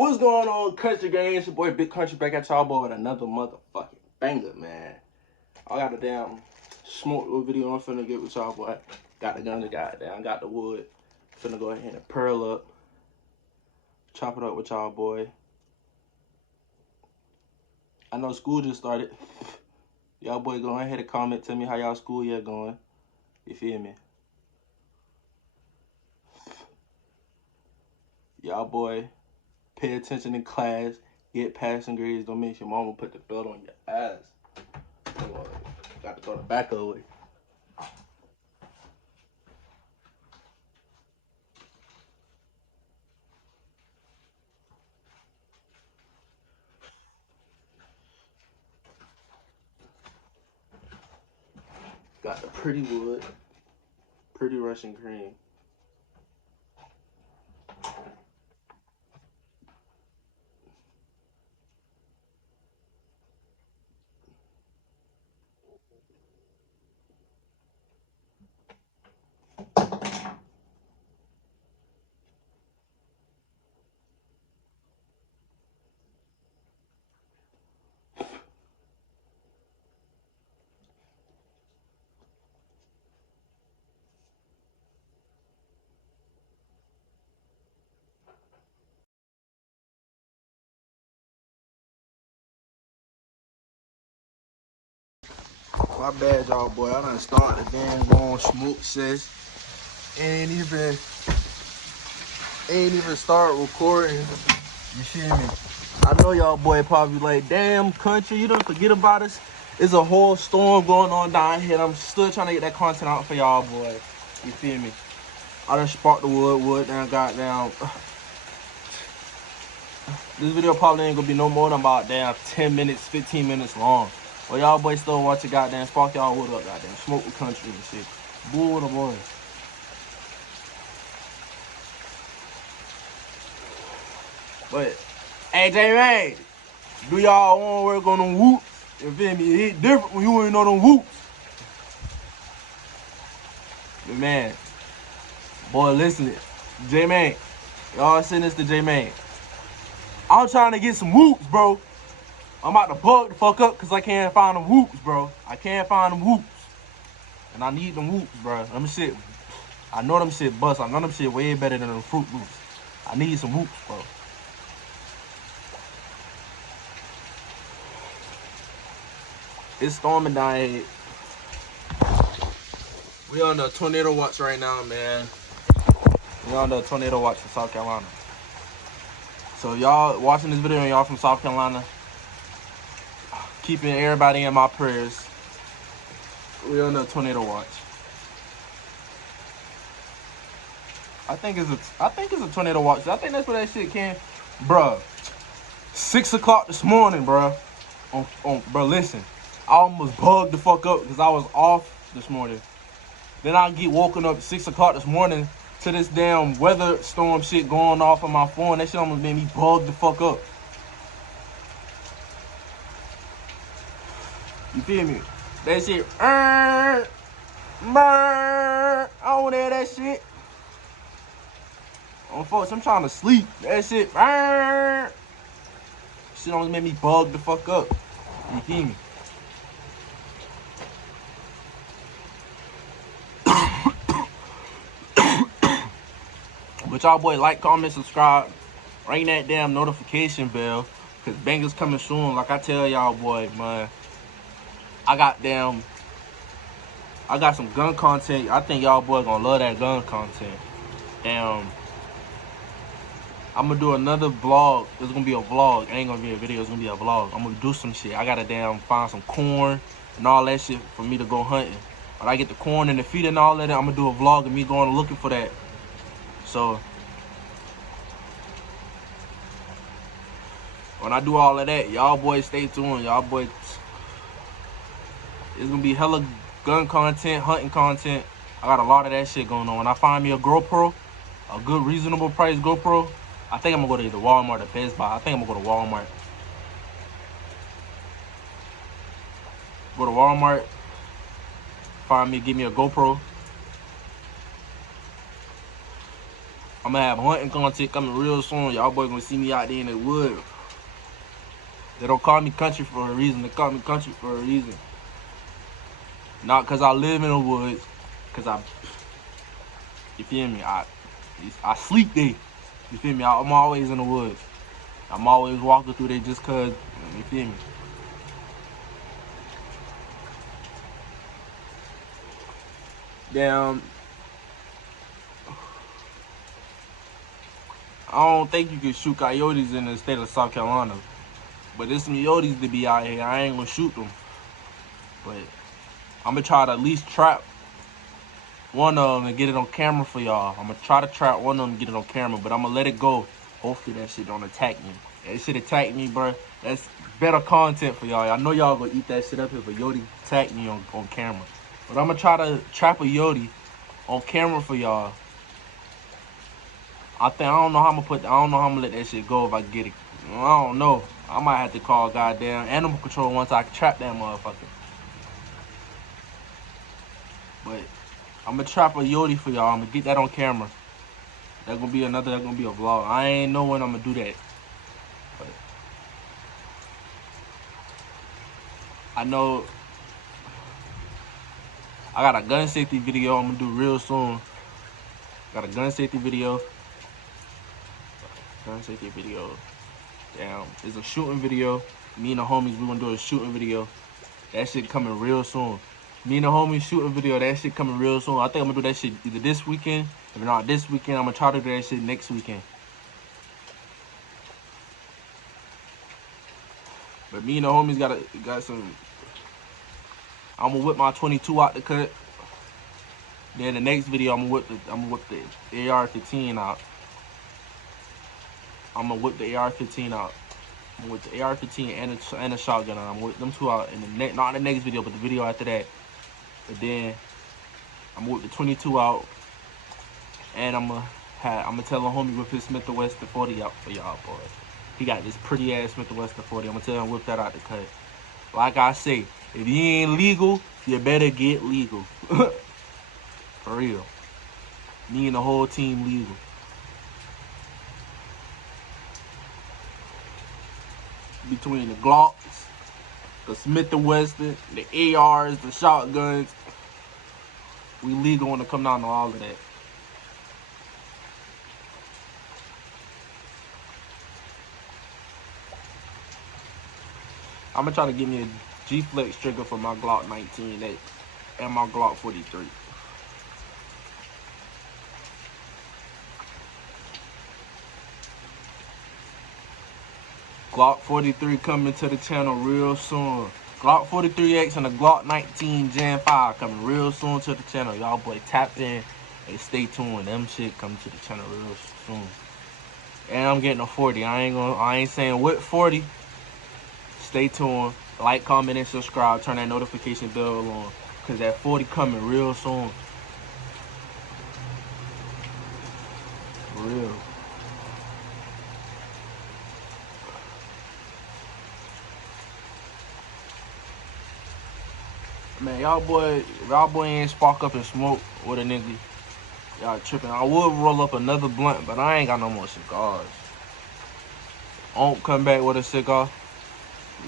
What's going on, Country Gang? It's your boy Big Country back at y'all boy with another motherfucking banger, man. I got a damn smoke little video I'm finna get with y'all boy. Got the gun, goddamn, got the wood. Finna go ahead and pearl up. Chop it up with y'all boy. I know school just started. Y'all boy go ahead and comment, tell me how y'all school year going. You feel me? Y'all boy, pay attention in class, get passing grades, don't make your mama put the belt on your ass. Got to go the back of the way. Got the pretty wood, pretty Russian cream. My bad, y'all boy. I done started the damn long smoke sis. Ain't even start recording. You feel me? I know y'all boy probably like, damn Country, you don't forget about us. It's a whole storm going on down here. I'm still trying to get that content out for y'all boy. You feel me? I done sparked the wood down, goddamn. This video probably ain't gonna be no more than about damn 10 minutes, 15 minutes long. Well, y'all boys still watch it, goddamn. Spark y'all wood up, goddamn. Smoke with Country and shit. Bull with the boys. But, hey, J-Man, do y'all want to work on them whoops? You feel me? It hit different when you ain't on them whoops. But, man, boy, listen, J-Man, y'all send this to J-Man. I'm trying to get some whoops, bro. I'm about to bug the fuck up because I can't find them whoops, bro. I can't find them whoops. And I need them whoops, bro. Them shit, I know them shit bust. I know them shit way better than them Fruit Loops. I need some whoops, bro. It's storming down here. We on the tornado watch right now, man. We on the tornado watch for South Carolina. So y'all watching this video and y'all from South Carolina, keeping everybody in my prayers. We on the tornado watch. I think it's a tornado watch. I think that's where that shit came, bruh. 6 o'clock this morning, bruh. Bro, listen. I almost bugged the fuck up because I was off this morning. Then I get woken up 6 o'clock this morning to this damn weather storm shit going off on my phone. That shit almost made me bug the fuck up. You feel me? That shit, I don't want to hear that shit. Oh, folks, I'm trying to sleep. That shit, shit almost made me bug the fuck up. You feel me? But y'all boy, like, comment, subscribe, ring that damn notification bell, cause bangers coming soon. Like I tell y'all boy, man, I got some gun content. I think y'all boy gonna love that gun content. I'm gonna do another vlog. It's gonna be a vlog. It ain't gonna be a video. It's gonna be a vlog. I'm gonna do some shit. I gotta find some corn and all that shit for me to go hunting. When I get the corn and the feed and all that, I'm gonna do a vlog of me going looking for that. So when I do all of that, y'all boys stay tuned. Y'all boys, it's gonna be hella gun content, hunting content. I got a lot of that shit going on. When I find me a GoPro, a good reasonable price GoPro, I think I'm gonna go to either Walmart or Best Buy. I think I'm gonna go to Walmart. Go to Walmart, give me a GoPro. I'm gonna have hunting content coming real soon. Y'all boys gonna see me out there in the woods. They don't call me country for a reason. They call me country for a reason. Not because I live in the woods. Because you feel me? I sleep there. You feel me? I'm always in the woods. I'm always walking through there just because, you feel me? Damn. I don't think you can shoot coyotes in the state of South Carolina. But there's some coyotes to be out here. I ain't gonna shoot them. But I'm gonna try to at least trap one of them and get it on camera for y'all. I'm gonna try to trap one of them and get it on camera, but I'm gonna let it go. Hopefully that shit don't attack me. That shit attack me, bro. That's better content for y'all. I know y'all gonna eat that shit up if a Yodi attack me on camera. But I'm gonna try to trap a Yodi on camera for y'all. I don't know how I'm gonna let that shit go if I get it. I don't know. I might have to call goddamn animal control once I can trap that motherfucker. But I'm gonna trap a Yodi for y'all. I'm gonna get that on camera. That's gonna be a vlog. I ain't know when I'm gonna do that. But I know I got a gun safety video I'm gonna do real soon. Got a gun safety video. Damn, it's a shooting video. Me and the homies, we gonna do a shooting video. That shit coming real soon. Me and the homies shooting video. That shit coming real soon. I think I'm gonna do that shit either this weekend. If not this weekend, I'm gonna try to do that shit next weekend. But me and the homies got some. I'm gonna whip my 22 out the cut. Then the next video, I'm gonna whip the AR-15 out. I'm gonna whip the AR-15 out. I'm gonna whip the AR-15 and a shotgun out. I'm gonna whip them two out in the not in the next video, but the video after that. But then I'm gonna whip the 22 out, and I'm gonna tell a homie whip his Smith & Wesson 40 out for y'all boys. He got this pretty ass Smith & Wesson 40. I'm gonna tell him whip that out the cut. Like I say, if you ain't legal, you better get legal. For real. Me and the whole team legal. Between the Glocks, the Smith & Wesson, the ARs, the shotguns, we legal when it come down to all of that. I'm gonna try to get me a G-Flex trigger for my Glock 19 and my Glock 43. Glock 43 coming to the channel real soon. Glock 43X and the Glock 19 Gen 5 coming real soon to the channel. Y'all boy tap in and stay tuned. Them shit coming to the channel real soon. And I'm getting a 40. I ain't saying what 40. Stay tuned. Like, comment, and subscribe. Turn that notification bell on. Cause that 40 coming real soon. For real. Man, y'all boy ain't spark up and smoke with a nigga. Y'all tripping. I would roll up another blunt, but I ain't got no more cigars. I won't come back with a cigar.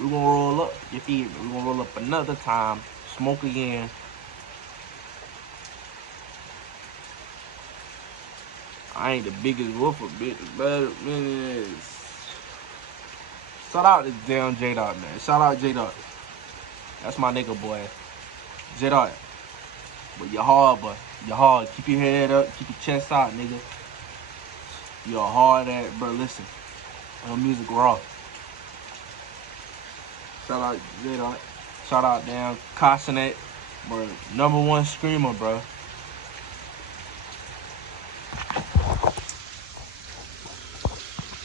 We gonna roll up, you feel me? We gonna roll up another time, smoke again. I ain't the biggest woofer, bitch, but man, shout out to damn J-Dot, man. Shout out J-Dot. That's my nigga, boy. J-Dot. But you're hard, boy. You're hard. Keep your head up. Keep your chest out, nigga. You're hard at, bro. Listen. Your music raw. Shout out J-Dot. Shout out damn Castanet. Bro. #1 screamer, bro.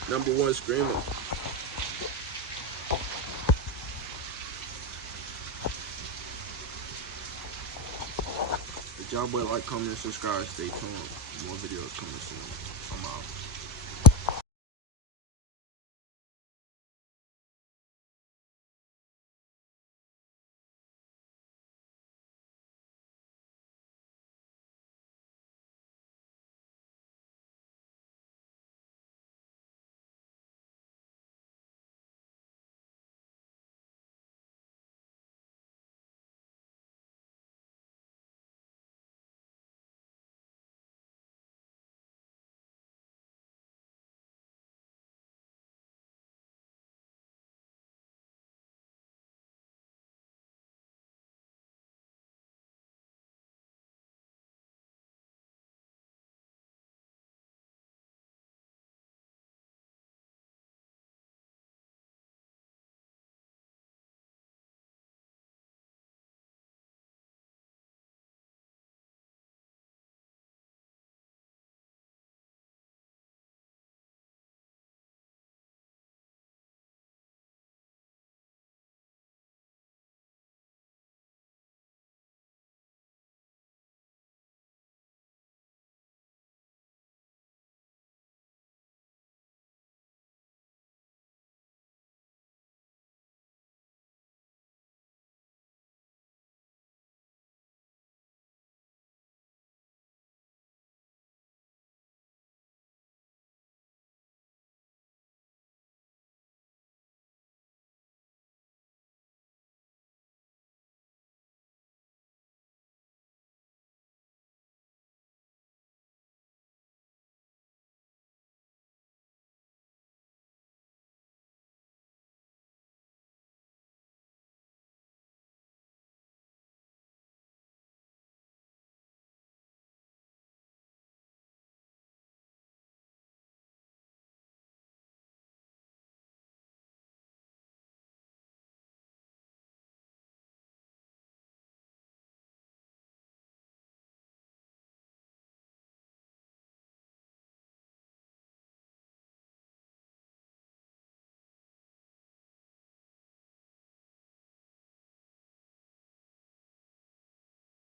#1 screamer. If y'all boy like, comment, and subscribe, stay tuned. More videos coming soon.